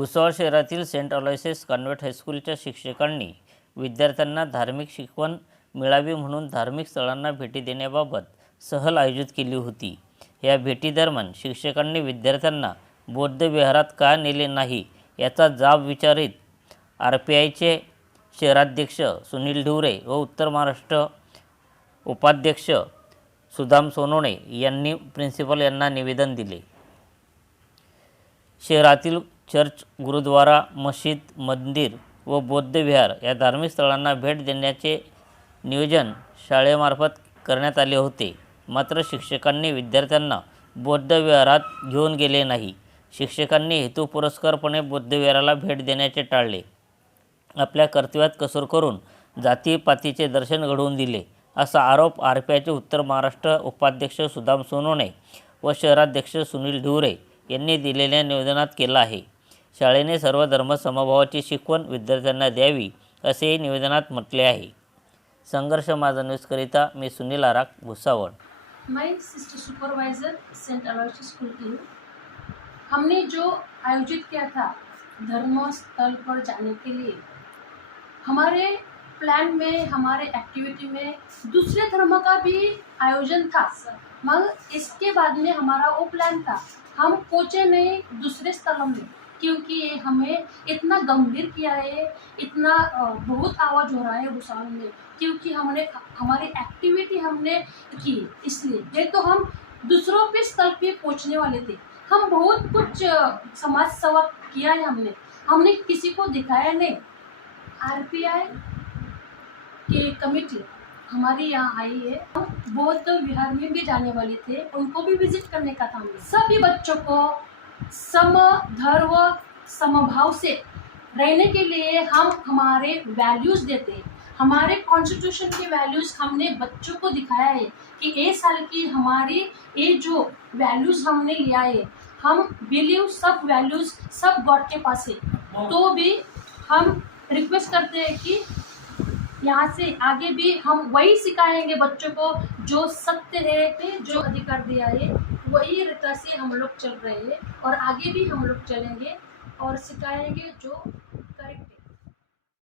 भुसावळ शहरातील Saint अलोयसेस convent हायस्कूलच्या शिक्षकांनी विद्यार्थ्यांना धार्मिक शिकवण मिळावी म्हणून धार्मिक स्थळांना भेटी देण्याबाबत सहल आयोजित केली होती. या भेटीदरम्यान शिक्षकांनी विद्यार्थ्यांना बौद्ध विहारात का नेले नाही याचा जाब विचारित आर पी आयचे शहराध्यक्ष सुनील ढिवरे व उत्तर महाराष्ट्र उपाध्यक्ष सुदाम सोनोणे यांनी प्रिन्सिपल यांना निवेदन दिले. शहरातील चर्च गुरुद्वारा मशीद मंदिर व बौद्ध विहार या धार्मिक स्थळांना भेट देण्याचे नियोजन शाळेमार्फत करण्यात आले होते. मात्र शिक्षकांनी विद्यार्थ्यांना बौद्ध विहारात घेऊन गेले नाही. शिक्षकांनी हेतुपुरस्कारपणे बौद्धविहाराला भेट देण्याचे टाळले. आपल्या कर्तव्यात कसर करून जातीपातीचे दर्शन घडवून दिले असा आरोप आर पी आयचे उत्तर महाराष्ट्र उपाध्यक्ष सुदाम सोनोने व शहराध्यक्ष सुनील ढिवरे यांनी दिलेल्या निवेदनात केला आहे. शाळेने सर्व धर्मसमभावाची शिकवण विद्यार्थ्यांना द्यावी असेही निवेदनात म्हटले आहे. संघर्ष माझा न्यूजकरिता मी सुनील आराक भुसावळ. मैं sister supervisor saint Aloysius school की हूँ हमने जो आयोजित किया था धर्म स्थल पर जाने के लिए हमारे प्लान में हमारे एक्टिविटी में दूसरे धर्म का भी आयोजन था मगर इसके बाद में हमारा वो प्लान था। हम कोचे नहीं दूसरे स्थलों में। क्योंकि ये हमें इतना गंभीर किया है, इतना बहुत आवाज़ हो रहा है भूसावल में, क्योंकि हमने, हमारी एक्टिविटी हमने की, इसलिए। नहीं तो हम दूसरों पे स्थल पे पहुँचने वाले थे। हम बहुत कुछ समाज सेवा किया है हमने। हमने किसी को दिखाया नहीं। आरपीआई की कमेटी हमारे यहाँ आई है। बौद्ध विहार में भी जाने वाले थे। उनको भी विज़िट करने का था सभी बच्चों को सम धर्म समभाव से रहने के लिए हम हमारे वैल्यूज़ देते हैं। हमारे कॉन्स्टिट्यूशन के वैल्यूज़ हमने बच्चों को दिखाया है कि ये साल की हमारी ये जो वैल्यूज़ हमने लिया है, हम बिलीव सब वैल्यूज़ सब गॉड के पास है। तो भी हम रिक्वेस्ट करते हैं कि यहाँ से आगे भी हम वही सिखाएँगे बच्चों को जो सत्य है, जो अधिकार दिया है। वही रीता से हम लोग चल रहे हैं और आगे भी हम लोग चलेंगे और सिखाएंगे जो